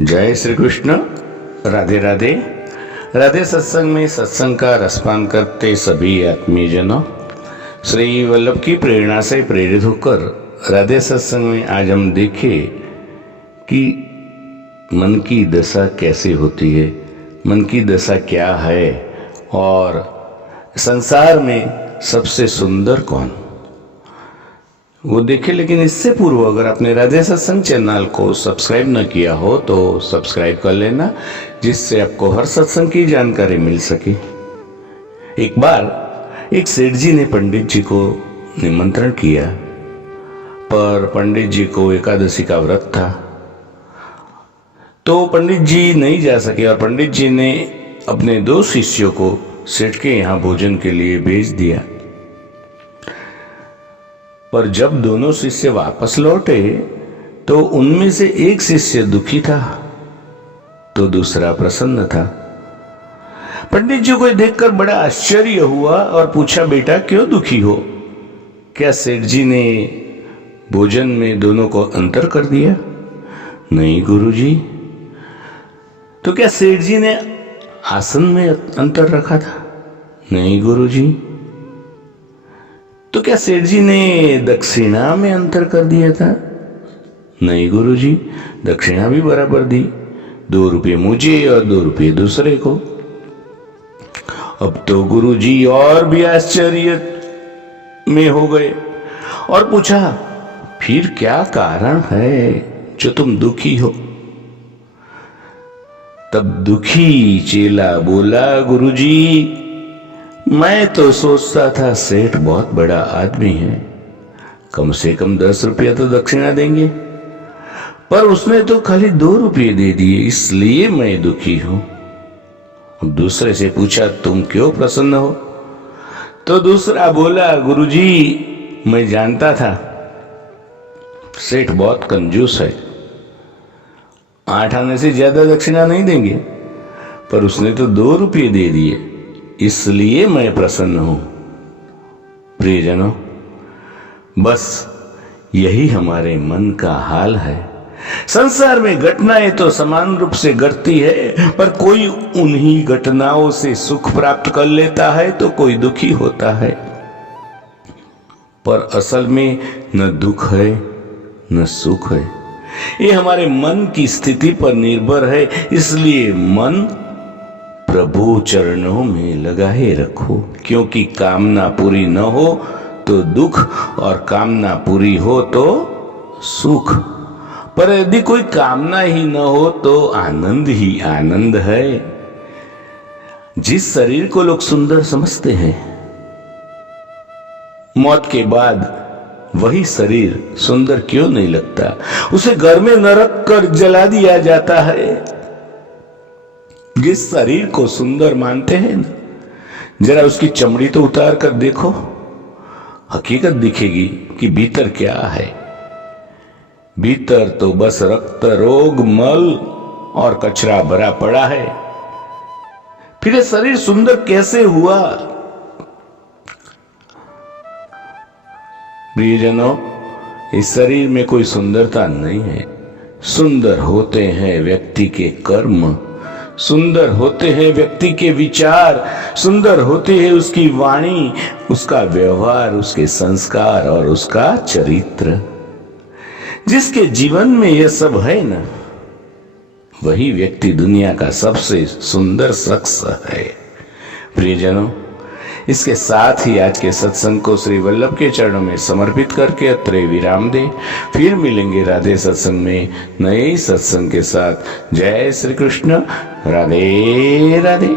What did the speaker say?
जय श्री कृष्ण। राधे राधे। राधे सत्संग में सत्संग का रसपान करते सभी आत्मीयजनों, श्री वल्लभ की प्रेरणा से प्रेरित होकर राधे सत्संग में आज हम देखें कि मन की दशा कैसे होती है, मन की दशा क्या है और संसार में सबसे सुंदर कौन, वो देखे। लेकिन इससे पूर्व अगर आपने राधे सत्संग चैनल को सब्सक्राइब न किया हो तो सब्सक्राइब कर लेना, जिससे आपको हर सत्संग की जानकारी मिल सके। एक बार एक सेठ जी ने पंडित जी को निमंत्रण किया, पर पंडित जी को एकादशी का व्रत था, तो पंडित जी नहीं जा सके और पंडित जी ने अपने 2 शिष्यों को सेठ के यहाँ भोजन के लिए भेज दिया। पर जब दोनों शिष्य वापस लौटे तो उनमें से एक शिष्य दुखी था तो दूसरा प्रसन्न था। पंडित जी को देखकर बड़ा आश्चर्य हुआ और पूछा, बेटा क्यों दुखी हो? क्या सेठ जी ने भोजन में दोनों को अंतर कर दिया? नहीं गुरुजी। तो क्या सेठ जी ने आसन में अंतर रखा था? नहीं गुरुजी। तो क्या सेठ जी ने दक्षिणा में अंतर कर दिया था? नहीं गुरुजी, दक्षिणा भी बराबर दी, 2 रुपये मुझे और 2 रुपये दूसरे को। अब तो गुरुजी और भी आश्चर्य में हो गए और पूछा, फिर क्या कारण है जो तुम दुखी हो? तब दुखी चेला बोला, गुरुजी मैं तो सोचता था सेठ बहुत बड़ा आदमी है, कम से कम 10 रुपया तो दक्षिणा देंगे, पर उसने तो खाली 2 रुपये दे दिए, इसलिए मैं दुखी हूं। दूसरे से पूछा, तुम क्यों प्रसन्न हो? तो दूसरा बोला, गुरुजी मैं जानता था सेठ बहुत कंजूस है, 8 आने से ज्यादा दक्षिणा नहीं देंगे, पर उसने तो 2 रुपये दे दिए, इसलिए मैं प्रसन्न हूं। प्रियजनों, बस यही हमारे मन का हाल है। संसार में घटनाएं तो समान रूप से घटती है, पर कोई उन्हीं घटनाओं से सुख प्राप्त कर लेता है तो कोई दुखी होता है। पर असल में न दुख है न सुख है, ये हमारे मन की स्थिति पर निर्भर है। इसलिए मन प्रभु चरणों में लगाए रखो, क्योंकि कामना पूरी न हो तो दुख और कामना पूरी हो तो सुख। पर यदि कोई कामना ही न हो तो आनंद ही आनंद है। जिस शरीर को लोग सुंदर समझते हैं, मौत के बाद वही शरीर सुंदर क्यों नहीं लगता? उसे घर में नरक कर जला दिया जाता है। जिस शरीर को सुंदर मानते हैं ना, जरा उसकी चमड़ी तो उतार कर देखो, हकीकत दिखेगी कि भीतर क्या है। भीतर तो बस रक्त, रोग, मल और कचरा भरा पड़ा है। फिर ये शरीर सुंदर कैसे हुआ? प्रियजनों, इस शरीर में कोई सुंदरता नहीं है। सुंदर होते हैं व्यक्ति के कर्म, सुंदर होते हैं व्यक्ति के विचार, सुंदर होती है उसकी वाणी, उसका व्यवहार, उसके संस्कार और उसका चरित्र। जिसके जीवन में यह सब है ना, वही व्यक्ति दुनिया का सबसे सुंदर शख्स है। प्रियजनों, इसके साथ ही आज के सत्संग को श्री वल्लभ के चरणों में समर्पित करके अत्रे विराम दे। फिर मिलेंगे राधे सत्संग में नए सत्संग के साथ। जय श्री कृष्ण। राधे राधे।